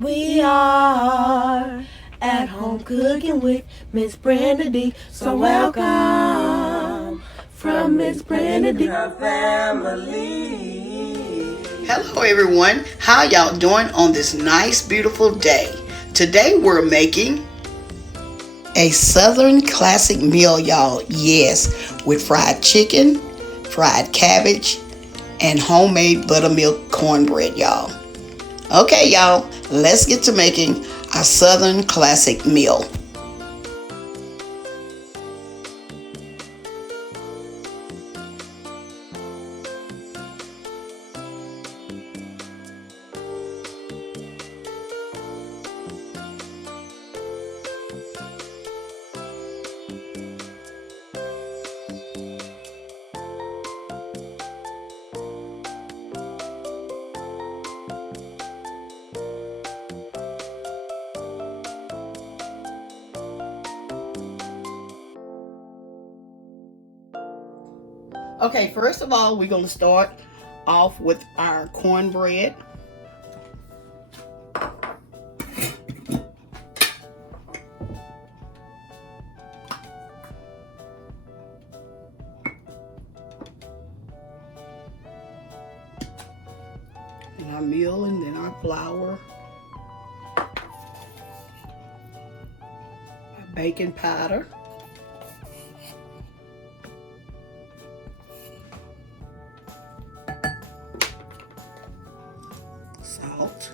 We are at home cooking with Miss Brenda D. So welcome from Miss Brenda D. Her family. Hello everyone, how y'all doing on this nice beautiful day? Today we're making a Southern classic meal, y'all. Yes, with fried chicken, fried cabbage, and homemade buttermilk cornbread, y'all. Okay, y'all, let's get to making our Southern classic meal. Okay, first of all, we're going to start off with our cornbread. And our meal, and then our flour. Our baking powder. Salt,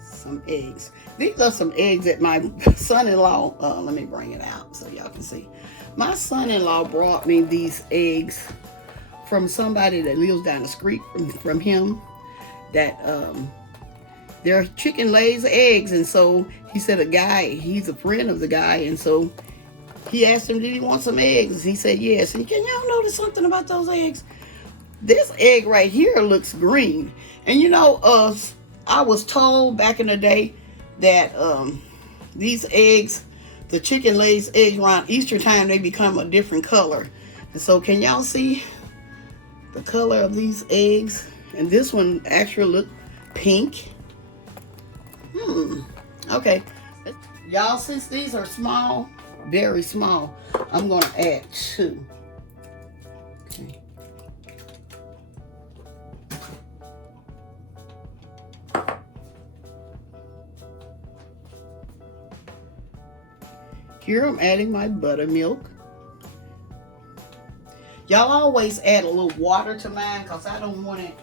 some eggs. These are some eggs that my son-in-law, let me bring it out so y'all can see. My son-in-law brought me these eggs from somebody that lives down the street from him, that their chicken lays eggs, and so he said he's a friend of the guy, and so he asked him, did he want some eggs? He said yes. And can y'all notice something about those eggs? This egg right here looks green. And you know, I was told back in the day that these eggs, the chicken lays eggs around Easter time, they become a different color. And so can y'all see the color of these eggs? And this one actually looked pink. Okay. Y'all, since these are small, very small, I'm going to add 2. Okay. Here I'm adding my buttermilk. Y'all always add a little water to mine because I don't want it.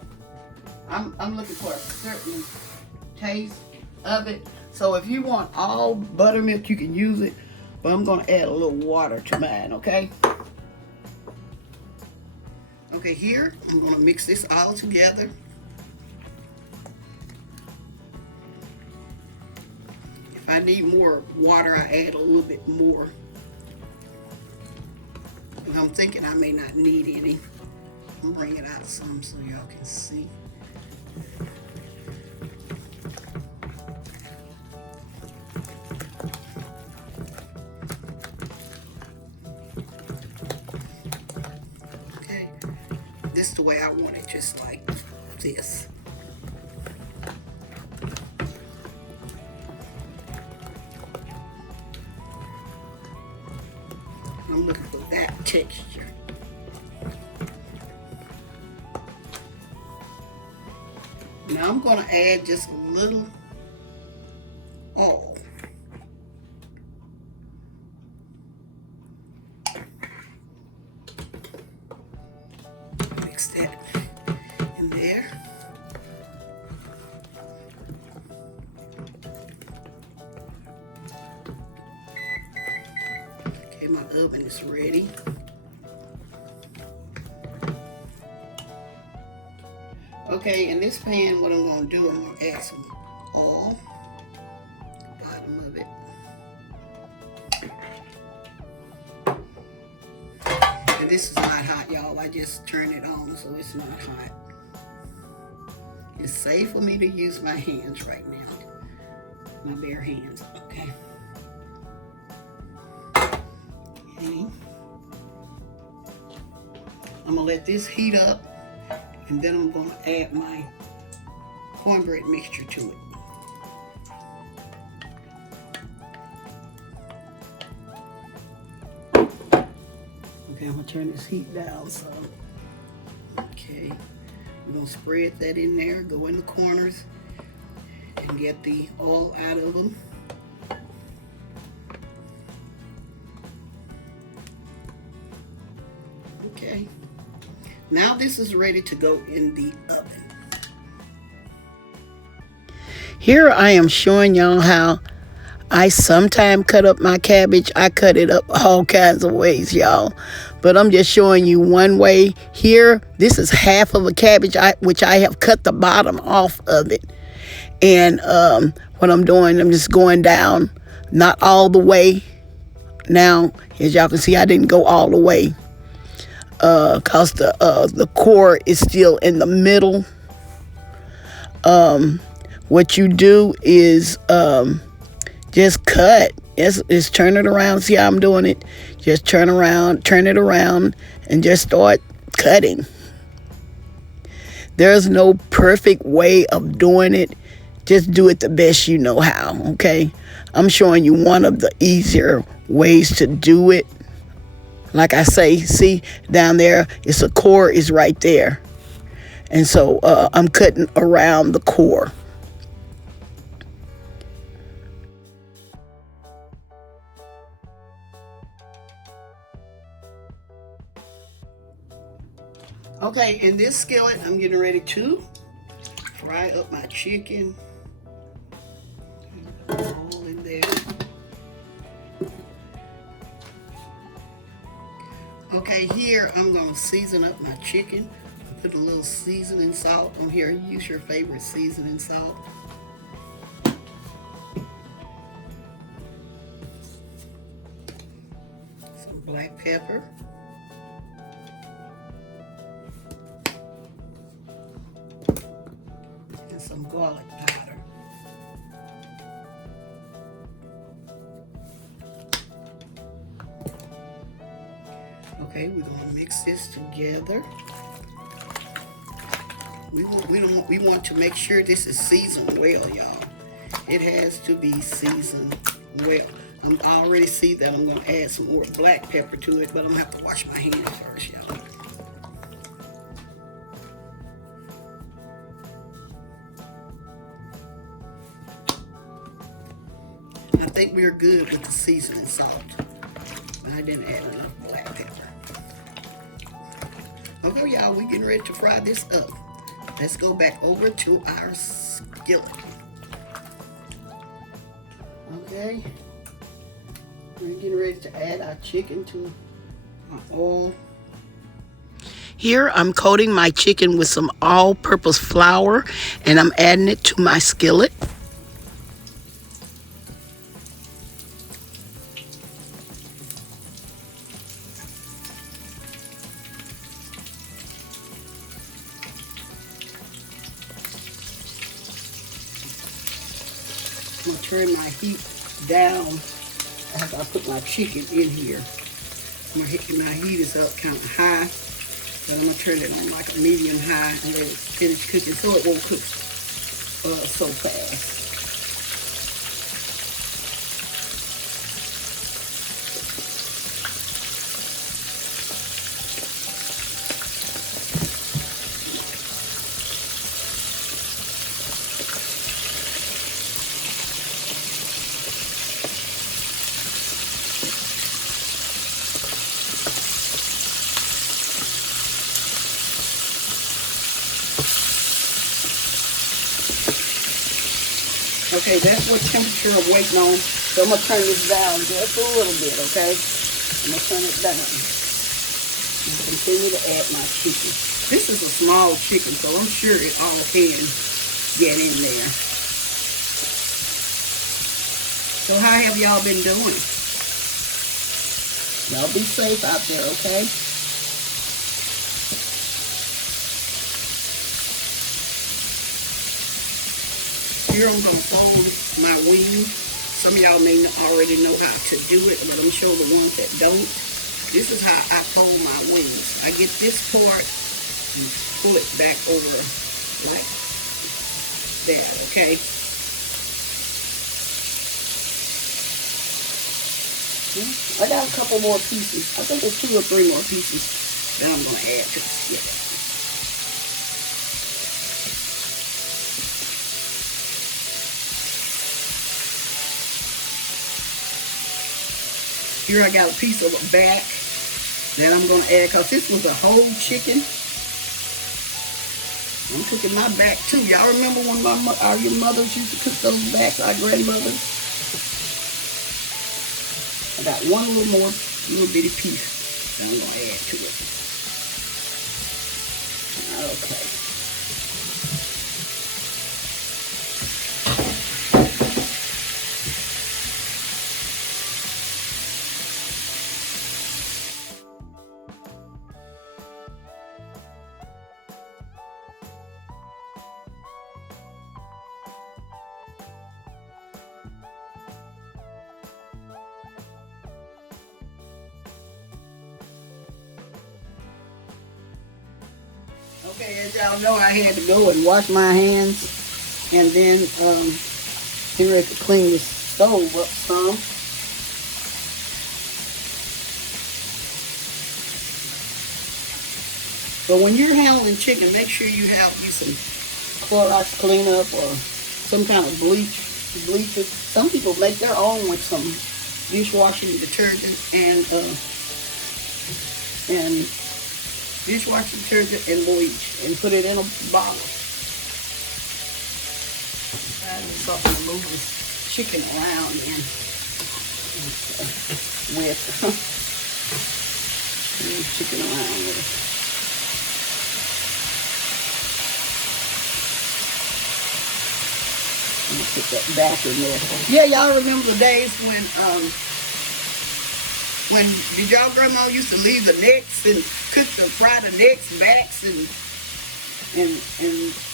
I'm looking for a certain taste of it. So if you want all buttermilk, you can use it. But I'm going to add a little water to mine, okay? Okay, here I'm going to mix this all together. If I need more water, I add a little bit more. And I'm thinking I may not need any. I'm bringing it out some so y'all can see. Okay, this is the way I want it, just like this. I'm looking for that texture. Now I'm going to add just a little oil. Mix that in there. Okay, my oven is ready. Okay, in this pan, what I'm going to do, I'm going to add some oil, bottom of it. And this is not hot, y'all. I just turned it on, so it's not hot. It's safe for me to use my hands right now, my bare hands, okay? Okay. I'm gonna let this heat up And then I'm going to add my cornbread mixture to it. Okay, I'm going to turn this heat down some. Okay, we're going to spread that in there, go in the corners, and get the oil out of them. Okay, now this is ready to go in the oven. Here I am showing y'all how I sometimes cut up my cabbage. I cut it up all kinds of ways, y'all. But I'm just showing you one way. Here, this is half of a cabbage, which I have cut the bottom off of it. And what I'm doing, I'm just going down, not all the way. Now, as y'all can see, I didn't go all the way. Cause the core is still in the middle. What you do is just cut. Just turn it around. See how I'm doing it? Just turn it around, and just start cutting. There's no perfect way of doing it. Just do it the best you know how, okay? I'm showing you one of the easier ways to do it. Like I say, see down there, it's a core is right there. And so I'm cutting around the core. Okay, in this skillet, I'm getting ready to fry up my chicken. All in there. Okay, here I'm going to season up my chicken. Put a little seasoning salt on here. Use your favorite seasoning salt. Some black pepper. And some garlic powder. Okay, we're going to mix this together. We want to make sure this is seasoned well, y'all. It has to be seasoned well. I already see that I'm going to add some more black pepper to it, but I'm going to have to wash my hands first, y'all. I think we're good with the seasoning salt. I didn't add enough black pepper. Okay, y'all, we're getting ready to fry this up. Let's go back over to our skillet. Okay, we're getting ready to add our chicken to our oil. Here, I'm coating my chicken with some all-purpose flour, and I'm adding it to my skillet. I'm going to turn my heat down after I put my chicken in here. My heat is up kind of high, but I'm going to turn it on like a medium high and let it finish cooking so it won't cook so fast. Okay, that's what temperature I'm waiting on. So I'm going to turn this down just a little bit, okay? I'm going to turn it down. And continue to add my chicken. This is a small chicken, so I'm sure it all can get in there. So how have y'all been doing? Y'all be safe out there, okay? Here I'm going to fold my wings. Some of y'all may already know how to do it, but I'm showing the ones that don't. This is how I fold my wings. I get this part And pull it back over like that, okay? I got a couple more pieces. I think there's 2 or 3 more pieces that I'm going to add to the skillet. Here I got a piece of a back that I'm going to add because this was a whole chicken. I'm cooking my back too. Y'all remember when your mothers used to cook those backs, our grandmothers? I got one little bitty piece that I'm going to add to it. Okay. Okay, as y'all know, I had to go and wash my hands, and then here I had to clean the stove up some. But when you're handling chicken, make sure you have some Clorox cleanup or some kind of bleach. Some people make their own with some dishwashing detergent and dishwashing detergent and bleach, and put it in a bottle. I need something to move this chicken around in. Move chicken around with it. I'm gonna put that back in there. Yeah, y'all remember the days when did y'all grandma used to leave the necks and fry the necks, backs, and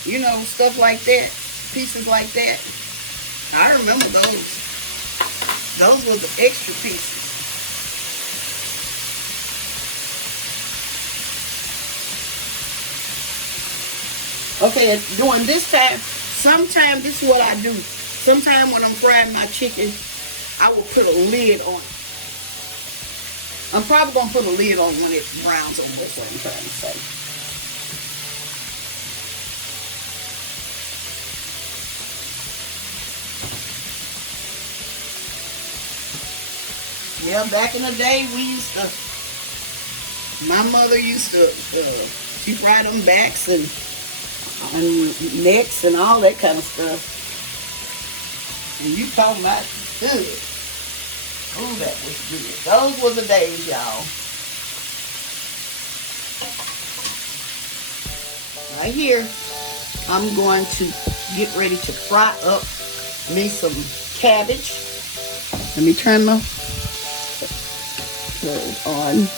you know, stuff like that, pieces like that. I remember those. Those were the extra pieces. Okay, during this time, sometimes this is what I do. Sometimes when I'm frying my chicken, I will put a lid on it. I'm probably going to put a lid on when it browns over. That's what I'm trying to say. Yeah, back in the day, my mother used to, she fried them backs and necks and all that kind of stuff. And you talking about good. Oh, that was good. Those were the days, y'all. Right here, I'm going to get ready to fry up me some cabbage. Let me turn the stove on.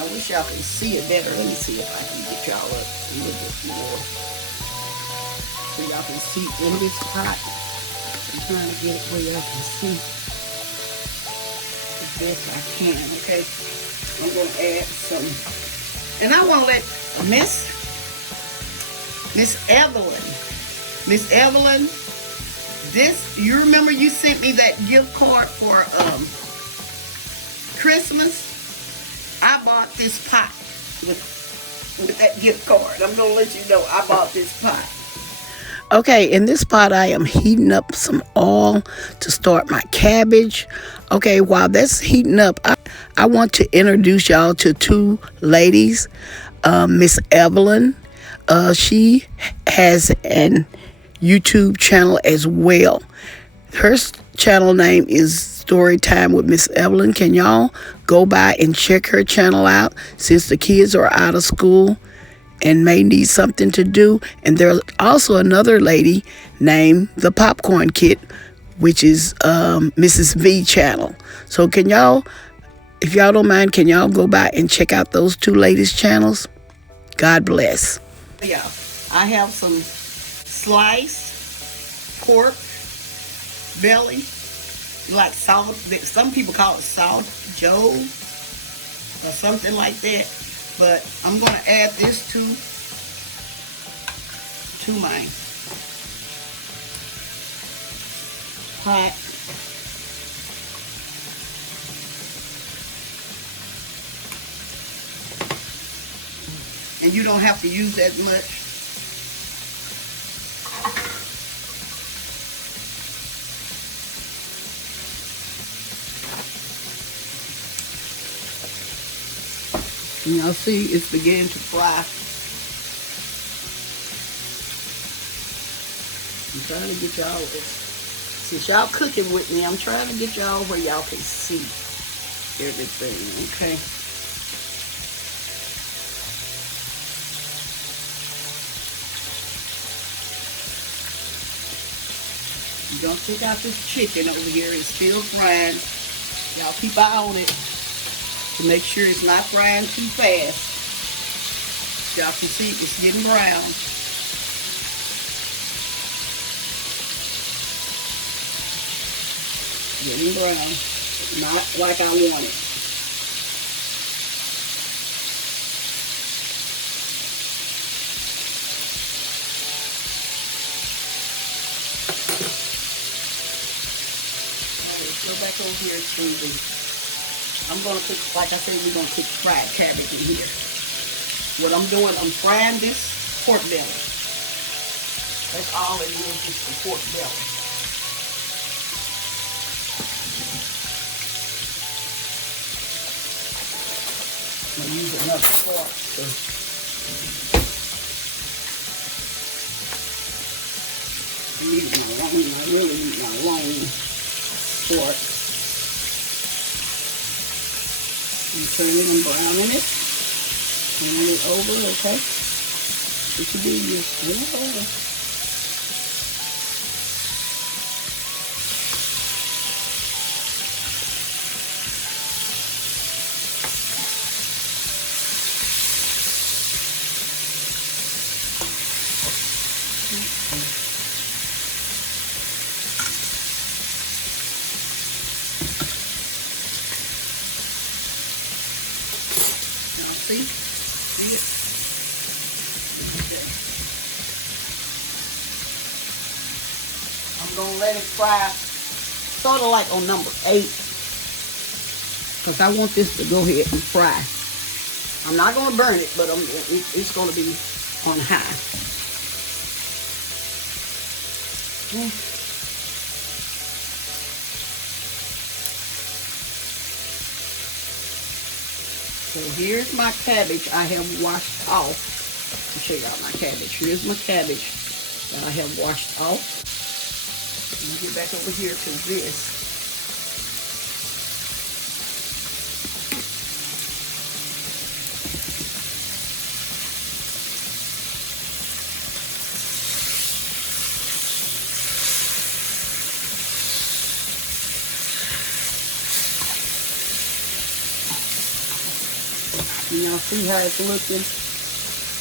I wish y'all can see it better. Let me see if I can get y'all up a little bit more so y'all can see in this pot. I'm trying to get it where y'all can see as best I can, okay? I'm going to add some. And I want to let Miss Evelyn, you remember you sent me that gift card for Christmas? I bought this pot with that gift card. I'm going to let you know I bought this pot. Okay, in this pot, I am heating up some oil to start my cabbage. Okay, while that's heating up, I want to introduce y'all to 2 ladies. Miss Evelyn, she has an YouTube channel as well. Her channel name is Storytime with Miss Evelyn. Can y'all go by and check her channel out since the kids are out of school and may need something to do? And there's also another lady named The Popcorn Kit, which is Mrs. V channel. So can y'all, if y'all don't mind, can y'all go by and check out those 2 ladies' channels? God bless. Yeah, I have some sliced pork belly, like salt. Some people call it salt Joe or something like that. But I'm going to add this to my pot. And you don't have to use that much. And y'all see it's beginning to fry. I'm trying to get y'all, since y'all cooking with me, I'm trying to get y'all where y'all can see everything, okay? You don't take out this chicken over here. It's still frying. Y'all keep an eye on it to make sure it's not frying too fast. Y'all can see it's getting brown. Getting brown. Not like I want it. Go back over here to the, I'm going to cook, like I said, we're going to cook fried cabbage in here. What I'm doing, I'm frying this pork belly. That's all it is, just the pork belly. I'm going to use another fork to I really need my long fork. I'm turning and browning it. Turning it over, okay? It should be just turn it over. See? See it? Okay. I'm going to let it fry sort of like on number 8. Because I want this to go ahead and fry. I'm not going to burn it, but it's going to be on high. So here's my cabbage I have washed off. I'll show y'all my cabbage. Here's my cabbage that I have washed off. Let me get back over here to this. Y'all see how it's looking?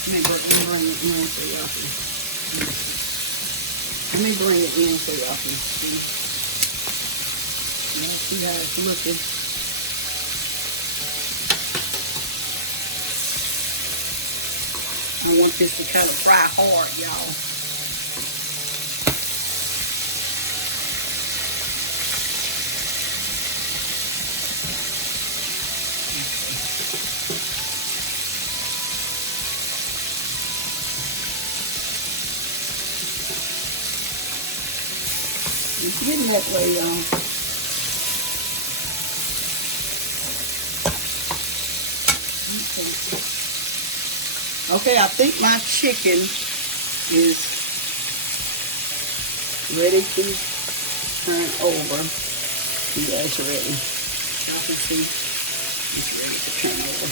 Let me bring it in so y'all can see. Let me bring it in so y'all can see. Y'all see how it's looking? I want this to kind of fry hard, y'all. It's getting that way, y'all. Okay, I think my chicken is ready to turn over. Yeah, it's ready. Y'all can see it's ready to turn over.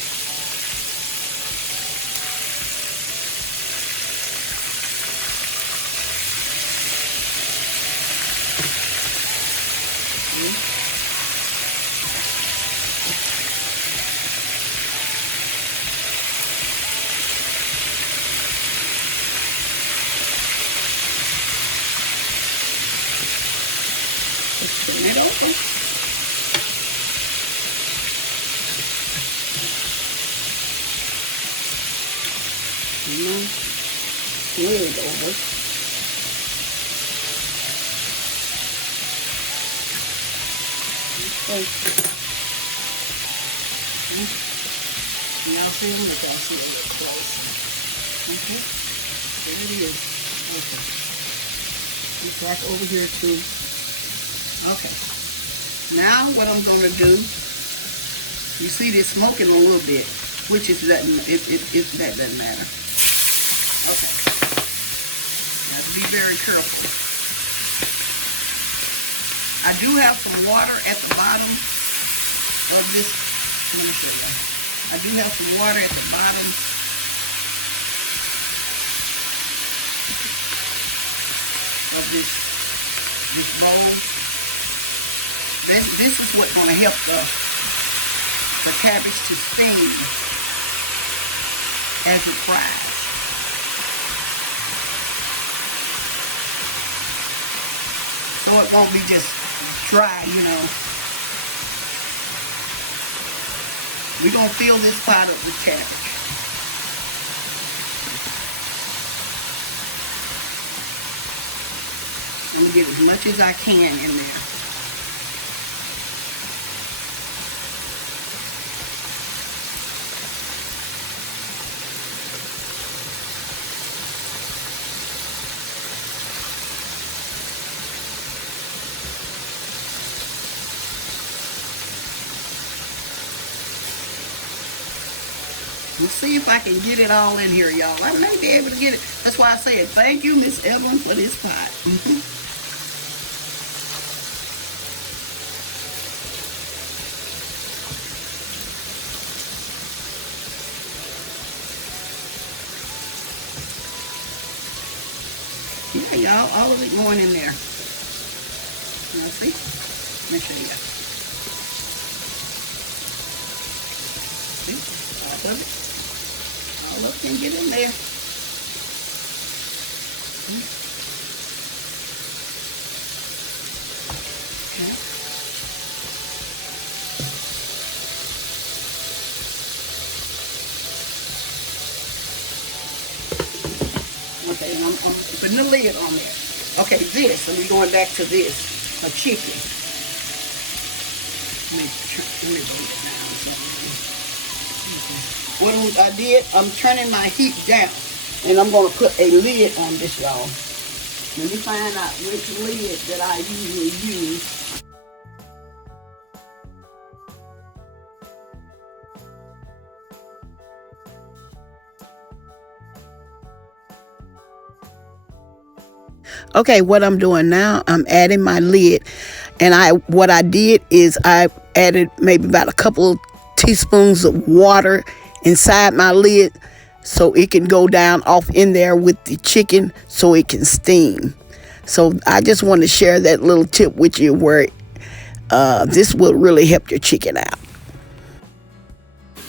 Turn it over. There you go. Okay. Y'all see them? Let y'all see a little close. Okay. There it is. Okay. It's back over here too. Okay. Now what I'm gonna do, you see this smoking a little bit, which is that that doesn't matter. Okay. You have to be very careful. I do have some water at the bottom of this. Let me show you. I do have some water at the bottom of this bowl. This is what's going to help the cabbage to steam as it fries. So it won't be just dry, you know. We're going to fill this pot up with cabbage. I'm going to get as much as I can in there. Let's see if I can get it all in here, y'all. I may be able to get it. That's why I said thank you, Miss Evelyn, for this pot. Yeah, y'all, all of it going in there. Now see? Let me show you. See? All of it. All of it can get in there. Okay. Okay, and I'm putting the lid on there. Okay, this, and we're going back to this, a chicken. Let me bring it down. What I did, I'm turning my heat down, and I'm going to put a lid on this, y'all. Let me find out which lid that I usually use. Okay, what I'm doing now, I'm adding my lid, and what I did is I added maybe about a couple teaspoons of water inside my lid so it can go down off in there with the chicken so it can steam. So I just want to share that little tip with you where this will really help your chicken out.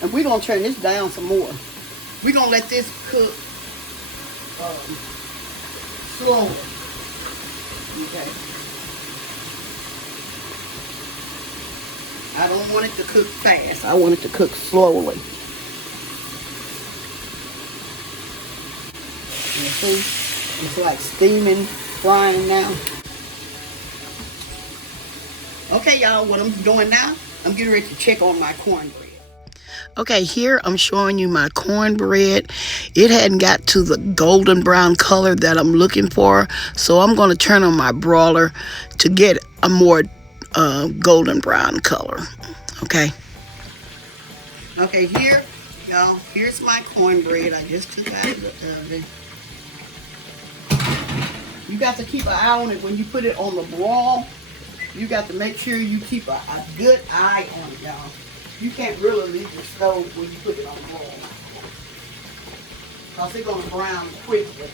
And we're going to turn this down some more. We're going to let this cook slowly. Okay. I don't want it to cook fast. I want it to cook slowly. You see? It's like steaming, frying now. Okay, y'all, what I'm doing now, I'm getting ready to check on my cornbread. Okay, here I'm showing you my cornbread. It hadn't got to the golden brown color that I'm looking for, so I'm going to turn on my broiler to get a more golden brown color. Okay. Okay, here, y'all, here's my cornbread. I just took out of the oven. You got to keep an eye on it when you put it on the broil. You got to make sure you keep a good eye on it, y'all. You can't really leave the stove when you put it on the broil, because it's going to brown quickly.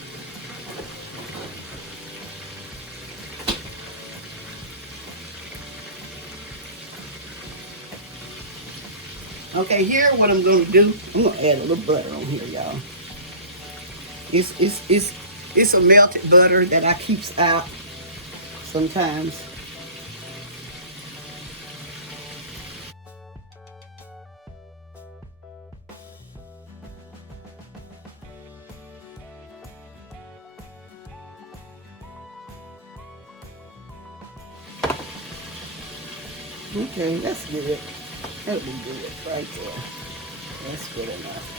Okay, here what I'm going to do, I'm going to add a little butter on here, y'all. It's a melted butter that I keeps out sometimes. Okay, that's good. That'll be good right there. That's good enough.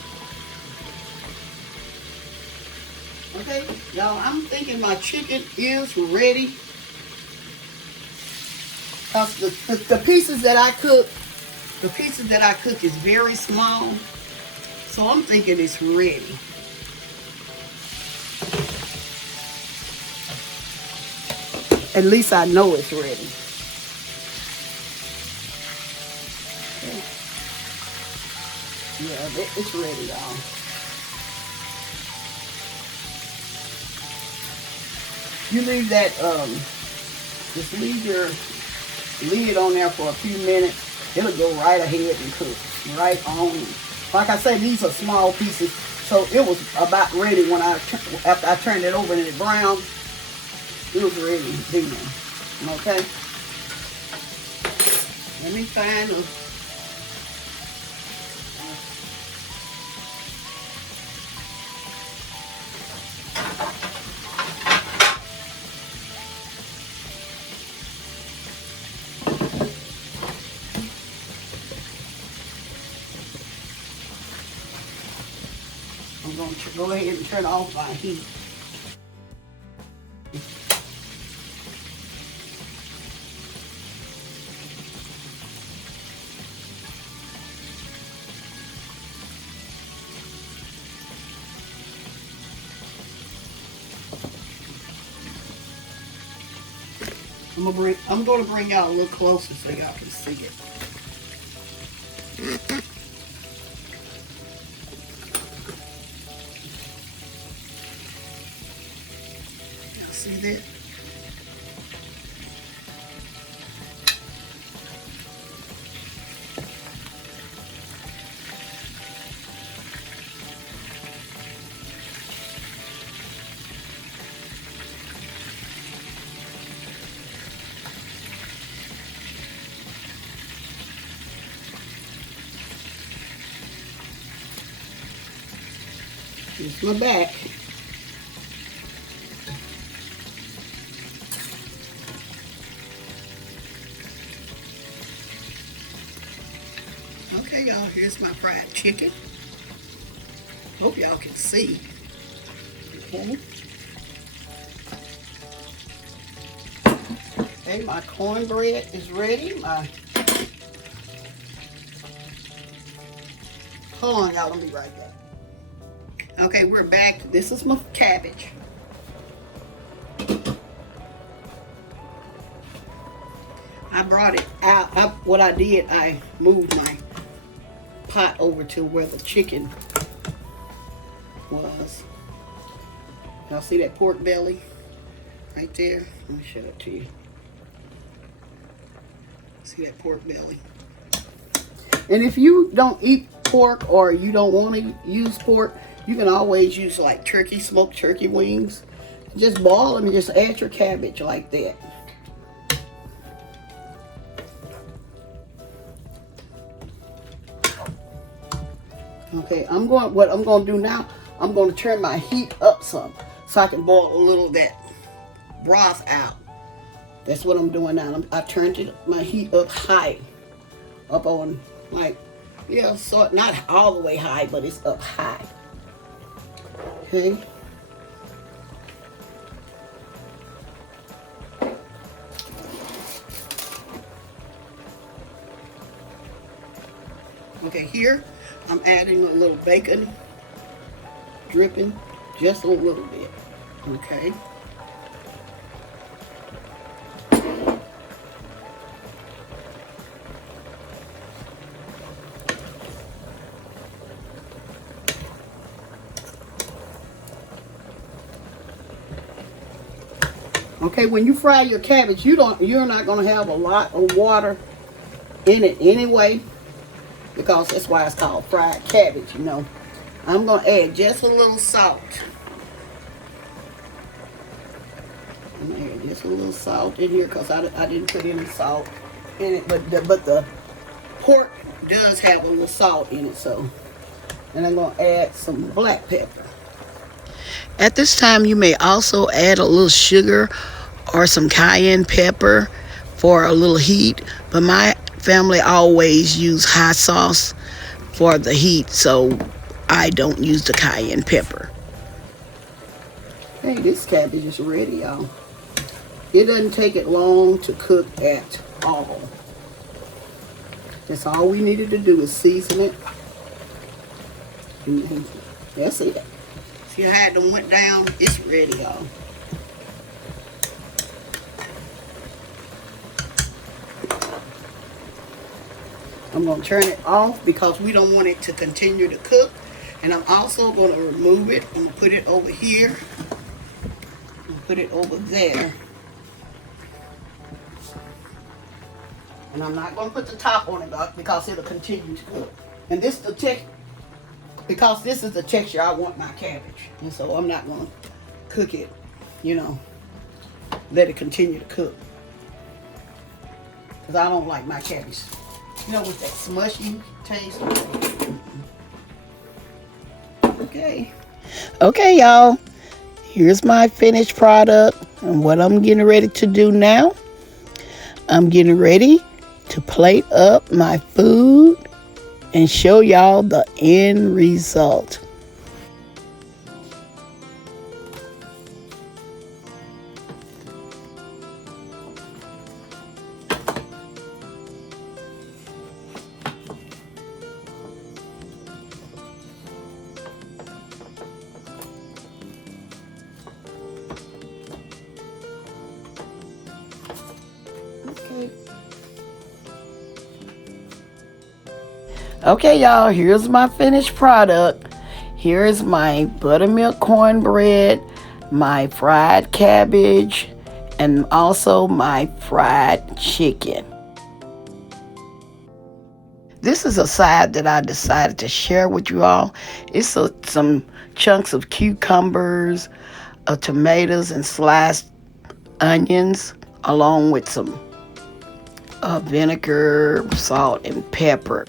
Okay, y'all, I'm thinking my chicken is ready. The pieces that I cook, is very small. So I'm thinking it's ready. At least I know it's ready. Okay. Yeah, it's ready, y'all. You leave that, just leave your lid on there for a few minutes. It'll go right ahead and cook. Right on. Like I said, these are small pieces. So it was about ready when after I turned it over and it browned. It was ready then. Okay? Let me find a... I'm going to go ahead and turn off my heat. I'm gonna bring y'all a little closer so y'all can see it. Y'all see that? Here's my back. Okay, y'all, here's my fried chicken. Hope y'all can see. Okay. Okay, my cornbread is ready. Hold on, y'all, let me be right back. Okay, we're back. This is my cabbage. I brought it out. What I did, I moved my pot over to where the chicken was. Y'all see that pork belly right there? Let me show it to you. See that pork belly? And if you don't eat pork or you don't want to use pork, you can always use like turkey, smoked turkey wings. Just boil them and just add your cabbage like that. Okay, what I'm going to do now, I'm going to turn my heat up some so I can boil a little of that broth out. That's what I'm doing now. I turned my heat up high. Up on like, yeah, so not all the way high, but it's up high. Okay. Okay, here I'm adding a little bacon dripping, just a little bit. Okay. Okay, when you fry your cabbage, you're not gonna have a lot of water in it anyway, because that's why it's called fried cabbage, you know. I'm gonna add just a little salt. I'm gonna add just a little salt in here because I didn't put any salt in it, but the pork does have a little salt in it, so. And I'm gonna add some black pepper. At this time, you may also add a little sugar or some cayenne pepper for a little heat. But family always use hot sauce for the heat, so I don't use the cayenne pepper. Hey, this cabbage is ready, y'all. It doesn't take it long to cook at all. That's all we needed to do is season it. And that's it. See how it went down? It's ready, y'all. I'm going to turn it off because we don't want it to continue to cook. And I'm also going to remove it. I'm going to put it over here. And put it over there. And I'm not going to put the top on it because it'll continue to cook. And this is the because this is the texture I want my cabbage. And so I'm not going to cook it, let it continue to cook. Because I don't like my cabbage, with that smushy taste. Okay. Okay, y'all. Here's my finished product. And what I'm getting ready to do now, I'm getting ready to plate up my food and show y'all the end result. Okay, y'all, here's my finished product. Here's my buttermilk cornbread, my fried cabbage, and also my fried chicken. This is a side that I decided to share with you all. It's some chunks of cucumbers, tomatoes, and sliced onions, along with some vinegar, salt, and pepper.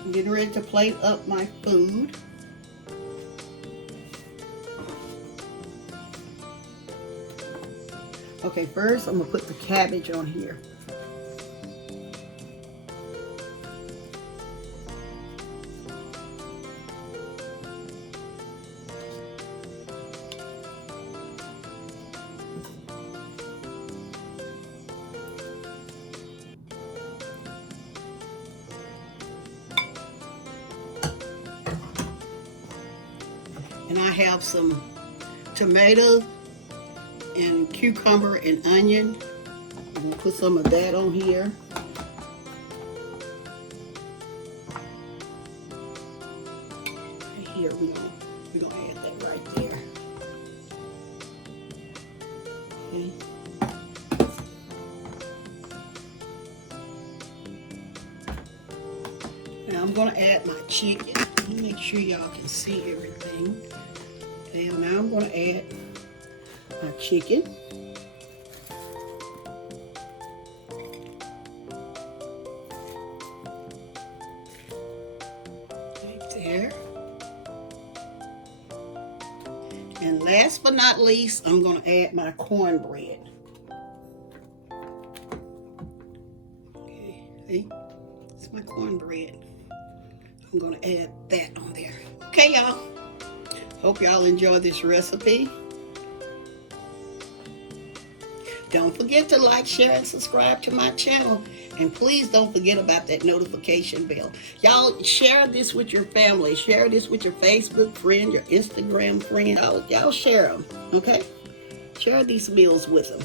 I'm getting ready to plate up my food. Okay, first I'm gonna put the cabbage on here. And I have some tomato and cucumber and onion. I'm gonna put some of that on here. Right here, we're gonna add that right there. Okay. Now I'm gonna add my chicken. Let me make sure y'all can see everything. Okay, now I'm gonna add my chicken. Right there. And last but not least, I'm gonna add my cornbread. Okay, see? It's my cornbread. I'm gonna add that on there. Okay, y'all. Hope y'all enjoy this recipe. Don't forget to like, share, and subscribe to my channel. And please don't forget about that notification bell. Y'all share this with your family. Share this with your Facebook friend, your Instagram friend. Y'all share them, okay? Share these meals with them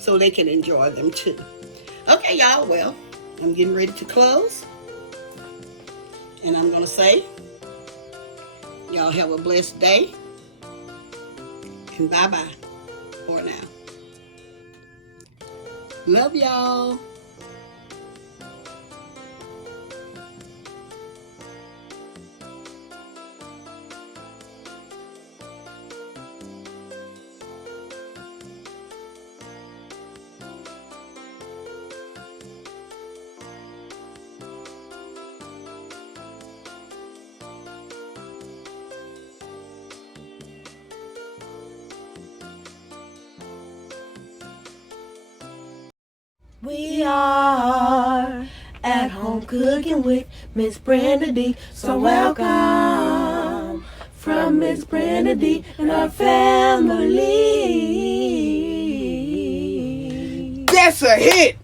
so they can enjoy them too. Okay, y'all, well, I'm getting ready to close. And I'm going to say, y'all have a blessed day. And bye-bye for now. Love y'all. We are at home cooking with Miss Brenda D. So welcome from Miss Brenda D and our family. That's a hit.